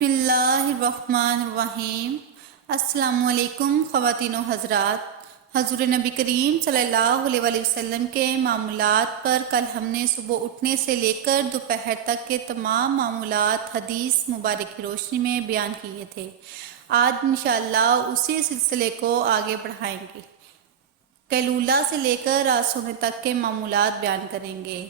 بسم اللہ الرحمن الرحیم۔ السلام علیکم خواتین و حضرات۔ حضور نبی کریم صلی اللہ علیہ وآلہ وسلم کے معمولات پر کل ہم نے صبح اٹھنے سے لے کر دوپہر تک کے تمام معمولات حدیث مبارک کی روشنی میں بیان کیے تھے۔ آج انشاءاللہ اسی سلسلے کو آگے بڑھائیں گے۔ قیلولہ سے لے کر رات سونے تک کے معمولات بیان کریں گے۔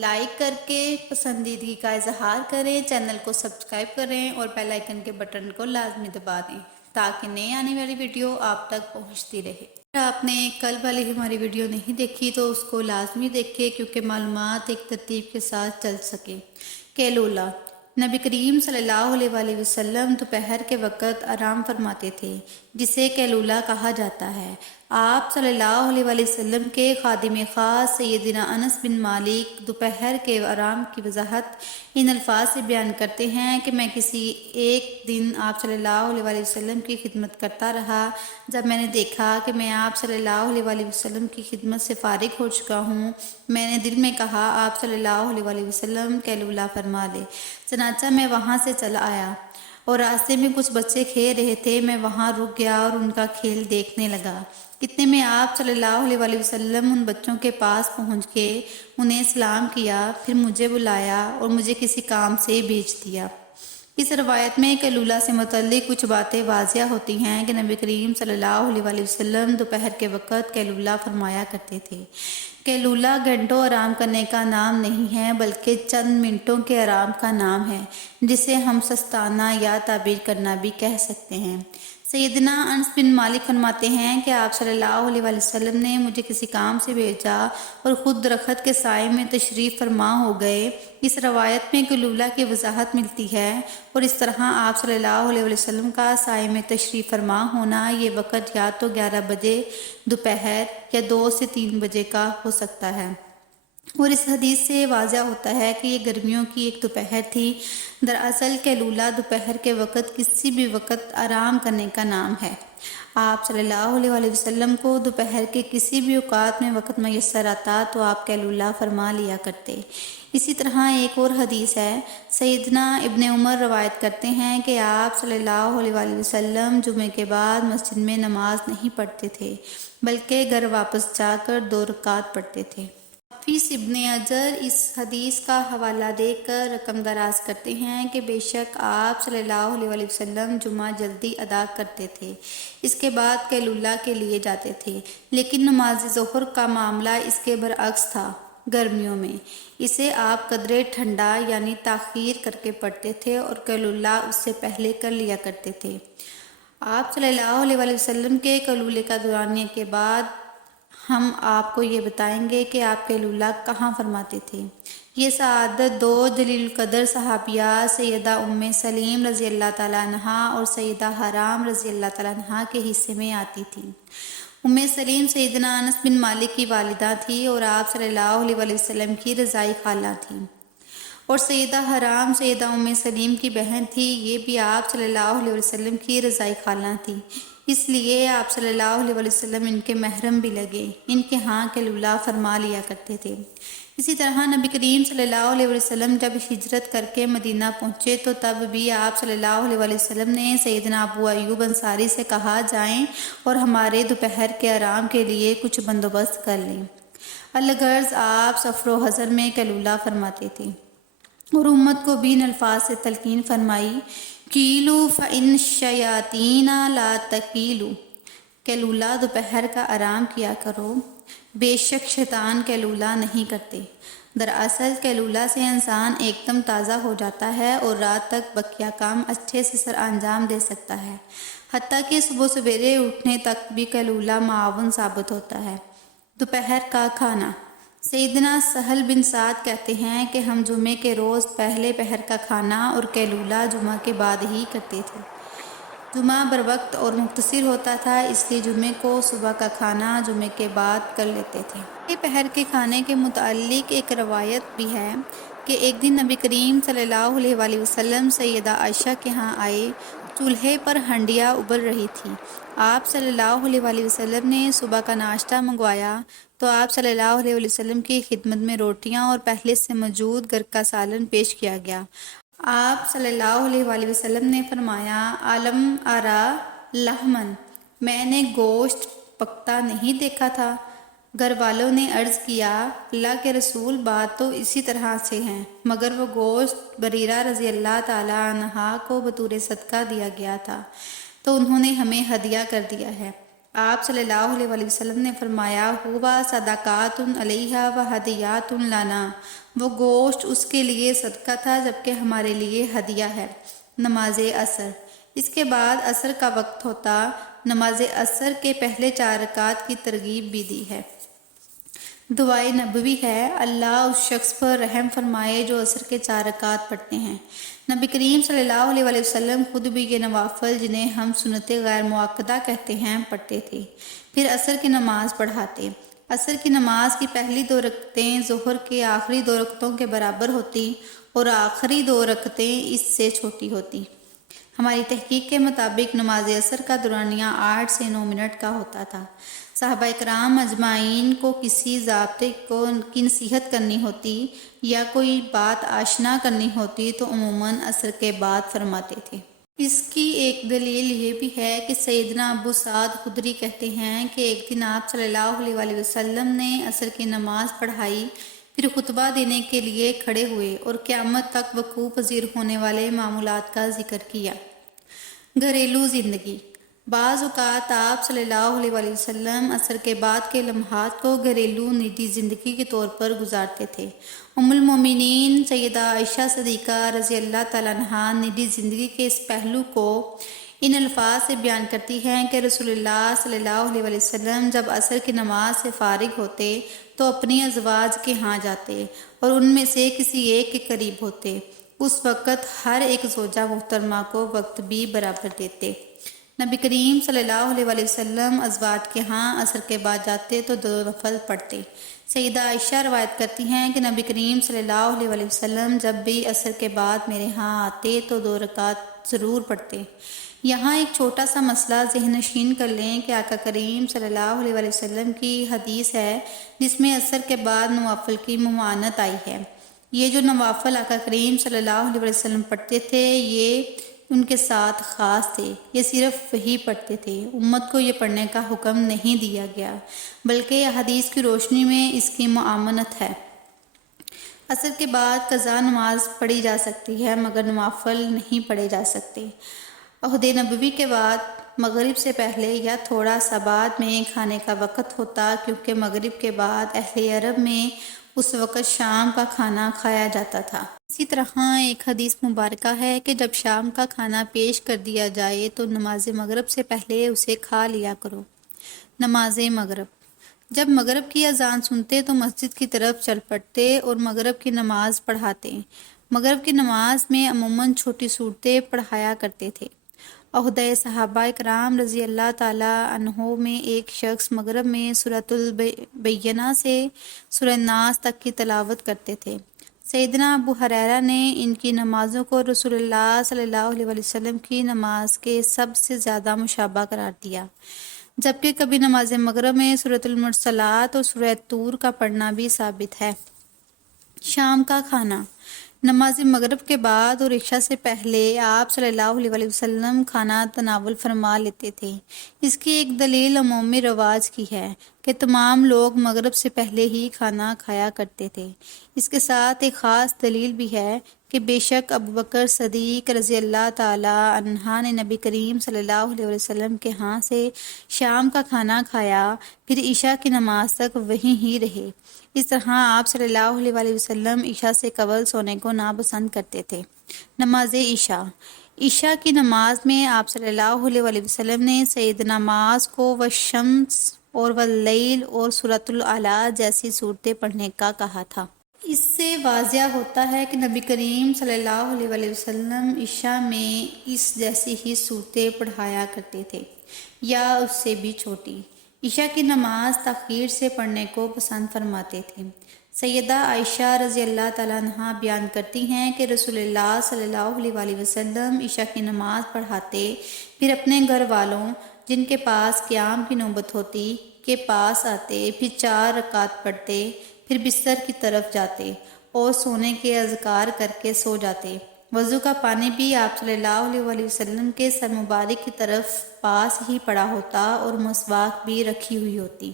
لائک کر کے پسندیدگی کا اظہار کریں، چینل کو سبسکرائب کریں اور بیل آئیکن کے بٹن کو لازمی دبا دیں تاکہ نئے آنے والی ویڈیو آپ تک پہنچتی رہے۔ اگر آپ نے کل والی ہماری ویڈیو نہیں دیکھی تو اس کو لازمی دیکھیں کیونکہ معلومات ایک ترتیب کے ساتھ چل سکے۔ قیلولہ نبی کریم صلی اللہ علیہ وآلہ وسلم دوپہر کے وقت آرام فرماتے تھے، جسے قیلولہ کہا جاتا ہے۔ آپ صلی اللہ علیہ وآلہ وسلم کے خادم خاص سیدنا انس بن مالک دوپہر کے آرام کی وضاحت ان الفاظ سے بیان کرتے ہیں کہ میں کسی ایک دن آپ صلی اللہ علیہ وآلہ وسلم کی خدمت کرتا رہا۔ جب میں نے دیکھا کہ میں آپ صلی اللہ علیہ وآلہ وسلم کی خدمت سے فارغ ہو چکا ہوں، میں نے دل میں کہا آپ صلی اللہ علیہ وآلہ وسلم قیلولہ فرما لے۔ چنانچہ میں وہاں سے چلا آیا اور راستے میں کچھ بچے کھیل رہے تھے، میں وہاں رک گیا اور ان کا کھیل دیکھنے لگا۔ اتنے میں آپ صلی اللہ علیہ وآلہ وسلم ان بچوں کے پاس پہنچ کے انہیں سلام کیا، پھر مجھے بلایا اور مجھے کسی کام سے بھیج دیا۔ اس روایت میں قیلولہ سے متعلق کچھ باتیں واضح ہوتی ہیں کہ نبی کریم صلی اللہ علیہ وآلہ وسلم دوپہر کے وقت قیلولہ فرمایا کرتے تھے۔ قیلولہ گھنٹوں آرام کرنے کا نام نہیں ہے بلکہ چند منٹوں کے آرام کا نام ہے، جسے ہم سستانہ یا تعبیر کرنا بھی کہہ سکتے ہیں۔ سیدنا انس بن مالک فرماتے ہیں کہ آپ صلی اللہ علیہ وآلہ وسلم نے مجھے کسی کام سے بھیجا اور خود درخت کے سائے میں تشریف فرما ہو گئے۔ اس روایت میں قیلولہ کی وضاحت ملتی ہے اور اس طرح آپ صلی اللہ علیہ وآلہ وسلم کا سائے میں تشریف فرما ہونا یہ وقت یا تو 11 بجے دوپہر یا 2 سے 3 بجے کا ہو سکتا ہے، اور اس حدیث سے واضح ہوتا ہے کہ یہ گرمیوں کی ایک دوپہر تھی۔ دراصل قیلولہ دوپہر کے وقت کسی بھی وقت آرام کرنے کا نام ہے۔ آپ صلی اللہ علیہ وآلہ وسلم کو دوپہر کے کسی بھی اوقات میں وقت میسر آتا تو آپ قیلولہ فرما لیا کرتے۔ اسی طرح ایک اور حدیث ہے، سیدنا ابن عمر روایت کرتے ہیں کہ آپ صلی اللہ علیہ وآلہ وسلم جمعے کے بعد مسجد میں نماز نہیں پڑھتے تھے بلکہ گھر واپس جا کر 2 رکعت پڑھتے تھے۔ حافظ ابن حجر اس حدیث کا حوالہ دے کر رقم دراز کرتے ہیں کہ بے شک آپ صلی اللہ علیہ وآلہ وسلم جمعہ جلدی ادا کرتے تھے، اس کے بعد قیلولہ کے لیے جاتے تھے، لیکن نماز ظہر کا معاملہ اس کے برعکس تھا۔ گرمیوں میں اسے آپ قدرے ٹھنڈا یعنی تاخیر کر کے پڑھتے تھے اور قیلولہ اس سے پہلے کر لیا کرتے تھے۔ آپ صلی اللہ علیہ وآلہ وسلم کے قیلولے کا دورانیہ کے بعد ہم آپ کو یہ بتائیں گے کہ آپ قیلولہ کہاں فرماتے تھے۔ یہ سعادت 2 جلیل القدر صحابیات سیدہ ام سلیم رضی اللہ تعالیٰ عنہا اور سیدہ حرام رضی اللہ تعالیٰ عنہا کے حصے میں آتی تھی۔ ام سلیم سیدنا انس بن مالک کی والدہ تھی اور آپ صلی اللہ علیہ وآلہ وسلم کی رضائی خالہ تھی، اور سیدہ حرام سیدہ ام سلیم کی بہن تھی، یہ بھی آپ صلی اللہ علیہ وسلم کی رضائی خالہ تھی، اس لیے آپ صلی اللہ علیہ وسلم ان کے محرم بھی لگے، ان کے ہاں قیلولہ فرما لیا کرتے تھے۔ اسی طرح نبی کریم صلی اللہ علیہ وسلم جب ہجرت کر کے مدینہ پہنچے تو تب بھی آپ صلی اللہ علیہ وسلم نے سیدنا ابو ایوب انصاری سے کہا جائیں اور ہمارے دوپہر کے آرام کے لیے کچھ بندوبست کر لیں۔ الغرض آپ سفر و حضر میں قیلولہ فرماتے تھے اور امت کو بھی ان الفاظ سے تلقین فرمائی، کیلو فإن الشیاطین لا تکیلو، قیلولہ دوپہر کا آرام کیا کرو، بے شک شیطان قیلولہ نہیں کرتے۔ دراصل قیلولہ سے انسان ایک دم تازہ ہو جاتا ہے اور رات تک بقیہ کام اچھے سے سر انجام دے سکتا ہے، حتیٰ کہ صبح سویرے اٹھنے تک بھی قیلولہ معاون ثابت ہوتا ہے۔ دوپہر کا کھانا، سیدنا سہل بن سعد کہتے ہیں کہ ہم جمعے کے روز پہلے پہر کا کھانا اور قیلولہ جمعہ کے بعد ہی کرتے تھے۔ جمعہ بروقت اور مختصر ہوتا تھا، اس لیے جمعے کو صبح کا کھانا جمعے کے بعد کر لیتے تھے۔ پہلے پہر کے کھانے کے متعلق ایک روایت بھی ہے کہ ایک دن نبی کریم صلی اللہ علیہ وآلہ وسلم سیدہ عائشہ کے ہاں آئے، چولہے پر ہنڈیاں ابل رہی تھیں۔ آپ صلی اللہ علیہ وآلہ وسلم نے صبح کا ناشتہ منگوایا تو آپ صلی اللہ علیہ وسلم کی خدمت میں روٹیاں اور پہلے سے موجود گھر کا سالن پیش کیا گیا۔ آپ صلی اللہ علیہ وآلہ وسلم نے فرمایا، عالم آرا لحمن، میں نے گوشت پکتا نہیں دیکھا تھا۔ گھر والوں نے عرض کیا، اللہ کے رسول، بات تو اسی طرح سے ہے، مگر وہ گوشت بریرہ رضی اللہ تعالیٰ عنہا کو بطور صدقہ دیا گیا تھا، تو انہوں نے ہمیں ہدیہ کر دیا ہے۔ آپ صلی اللہ علیہ وآلہ وسلم نے فرمایا، ہوا صدقات علیہ و ہدیات لنا، وہ گوشت اس کے لیے صدقہ تھا جبکہ ہمارے لیے ہدیہ ہے۔ نماز عصر، اس کے بعد عصر کا وقت ہوتا، نماز عصر کے پہلے 4 رکعات کی ترغیب بھی دی ہے۔ دعائے نبوی ہے، اللہ اس شخص پر رحم فرمائے جو عصر کے 4 رکعات پڑھتے ہیں۔ نبی کریم صلی اللہ علیہ وآلہ وسلم خود بھی یہ نوافل، جنہیں ہم سنت غیر مؤکدہ کہتے ہیں، پڑھتے تھے، پھر عصر کی نماز پڑھاتے۔ عصر کی نماز کی پہلی 2 رکعتیں ظہر کے آخری 2 رکعتوں کے برابر ہوتی اور آخری 2 رکعتیں اس سے چھوٹی ہوتی۔ ہماری تحقیق کے مطابق نماز عصر کا دورانیہ 8 سے 9 منٹ کا ہوتا تھا۔ صحابہ کرام اجمعین کو کسی ضابطے کی نصیحت کرنی ہوتی یا کوئی بات آشنا کرنی ہوتی تو عموماً عصر کے بعد فرماتے تھے۔ اس کی ایک دلیل یہ بھی ہے کہ سیدنا ابو سعد خدری کہتے ہیں کہ ایک دن آپ صلی اللہ علیہ وآلہ وسلم نے عصر کی نماز پڑھائی، پھر خطبہ دینے کے لیے کھڑے ہوئے اور قیامت تک وقوع پذیر ہونے والے معمولات کا ذکر کیا۔ گھریلو زندگی، بعض اوقات آپ صلی اللہ علیہ وآلہ وسلم عصر کے بعد کے لمحات کو گھریلو نجی زندگی کے طور پر گزارتے تھے۔ ام المومنین سیدہ عائشہ صدیقہ رضی اللہ تعالیٰ عنہا نجی زندگی کے اس پہلو کو ان الفاظ سے بیان کرتی ہیں کہ رسول اللہ صلی اللہ علیہ وآلہ وسلم جب عصر کی نماز سے فارغ ہوتے تو اپنی ازواج کے ہاں جاتے اور ان میں سے کسی ایک کے قریب ہوتے۔ اس وقت ہر ایک زوجہ محترمہ کو وقت بھی برابر دیتے۔ نبی کریم صلی اللہ علیہ وآلہ وسلم ازواج کے ہاں عصر کے بعد جاتے تو 2 نفل پڑھتے۔ سیدہ عائشہ روایت کرتی ہیں کہ نبی کریم صلی اللہ علیہ وآلہ وسلم جب بھی عصر کے بعد میرے ہاں آتے تو 2 رکعت ضرور پڑھتے۔ یہاں ایک چھوٹا سا مسئلہ ذہن نشین کر لیں کہ آقا کریم صلی اللہ علیہ وآلہ وسلم کی حدیث ہے جس میں عصر کے بعد نوافل کی ممانعت آئی ہے۔ یہ جو نوافل آقا کریم صلی اللہ علیہ وآلہ وسلم پڑھتے تھے یہ ان کے ساتھ خاص تھے، یہ صرف وہی پڑھتے تھے، امت کو یہ پڑھنے کا حکم نہیں دیا گیا، بلکہ حدیث کی روشنی میں اس کی معامنت ہے۔ عصر کے بعد قضا نماز پڑھی جا سکتی ہے مگر نوافل نہیں پڑھے جا سکتے۔ عہد نبوی کے بعد مغرب سے پہلے یا تھوڑا سا بعد میں کھانے کا وقت ہوتا، کیونکہ مغرب کے بعد اہل عرب میں اس وقت شام کا کھانا کھایا جاتا تھا۔ اسی طرح ایک حدیث مبارکہ ہے کہ جب شام کا کھانا پیش کر دیا جائے تو نماز مغرب سے پہلے اسے کھا لیا کرو۔ نماز مغرب، جب مغرب کی اذان سنتے تو مسجد کی طرف چل پڑتے اور مغرب کی نماز پڑھاتے۔ مغرب کی نماز میں عموماً چھوٹی صورتیں پڑھایا کرتے تھے۔ عہدہ صحابہ کرام رضی اللہ تعالیٰ عنہ میں ایک شخص مغرب میں سورۃ البینہ سے سورۃ الناس تک کی تلاوت کرتے تھے۔ سیدنا ابو ہریرہ نے ان کی نمازوں کو رسول اللہ صلی اللہ علیہ وآلہ وسلم کی نماز کے سب سے زیادہ مشابہ قرار دیا، جبکہ کبھی نماز مغرب میں سورۃ المرسلات اور سورۃ طور کا پڑھنا بھی ثابت ہے۔ شام کا کھانا، نماز مغرب کے بعد اور عشاء سے پہلے آپ صلی اللہ علیہ وآلہ وسلم کھانا تناول فرما لیتے تھے۔ اس کی ایک دلیل عمومی رواج کی ہے کہ تمام لوگ مغرب سے پہلے ہی کھانا کھایا کرتے تھے۔ اس کے ساتھ ایک خاص دلیل بھی ہے کہ بے شک ابوبکر صدیق رضی اللہ تعالی عنہ نے نبی کریم صلی اللہ علیہ وسلم کے ہاں سے شام کا کھانا کھایا، پھر عشاء کی نماز تک وہیں ہی رہے۔ اس طرح آپ صلی اللہ علیہ وآلہ وسلم عشاء سے قبل سونے کو ناپسند کرتے تھے۔ نماز عشاء، عشاء کی نماز میں آپ صلی اللہ علیہ وآلہ وسلم نے سید نماز کو والشمس اور واللیل اور سورۃ الاعلیٰ جیسی صورتیں پڑھنے کا کہا تھا۔ اس سے واضح ہوتا ہے کہ نبی کریم صلی اللہ علیہ وآلہ وسلم عشاء میں اس جیسی ہی صورتیں پڑھایا کرتے تھے یا اس سے بھی چھوٹی۔ عشاء کی نماز تاخیر سے پڑھنے کو پسند فرماتے تھے۔ سیدہ عائشہ رضی اللہ تعالیٰ عنہا بیان کرتی ہیں کہ رسول اللہ صلی اللہ علیہ وآلہ وسلم عشاء کی نماز پڑھاتے، پھر اپنے گھر والوں جن کے پاس قیام کی نوبت ہوتی کے پاس آتے، پھر 4 رکعت پڑھتے، پھر بستر کی طرف جاتے اور سونے کے اذکار کر کے سو جاتے۔ وضو کا پانی بھی آپ صلی اللہ علیہ وسلم کے سر مبارک کی طرف پاس ہی پڑا ہوتا اور مسواک بھی رکھی ہوئی ہوتی۔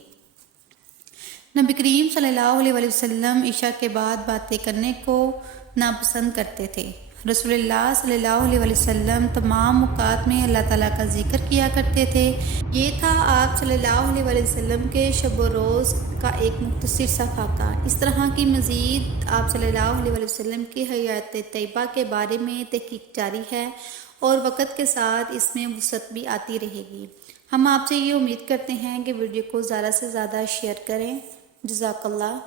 نبی کریم صلی اللہ علیہ وسلم عشاء کے بعد باتیں کرنے کو ناپسند کرتے تھے۔ رسول اللہ صلی اللہ علیہ وسلم تمام اوقات میں اللہ تعالیٰ کا ذکر کیا کرتے تھے۔ یہ تھا آپ صلی اللہ علیہ وسلم کے شب و روز کا ایک مختصر سا خاکہ۔ اس طرح کی مزید آپ صلی اللہ علیہ وسلم کی حیات طیبہ کے بارے میں تحقیق جاری ہے اور وقت کے ساتھ اس میں وسعت بھی آتی رہے گی۔ ہم آپ سے یہ امید کرتے ہیں کہ ویڈیو کو زیادہ سے زیادہ شیئر کریں۔ جزاک اللہ۔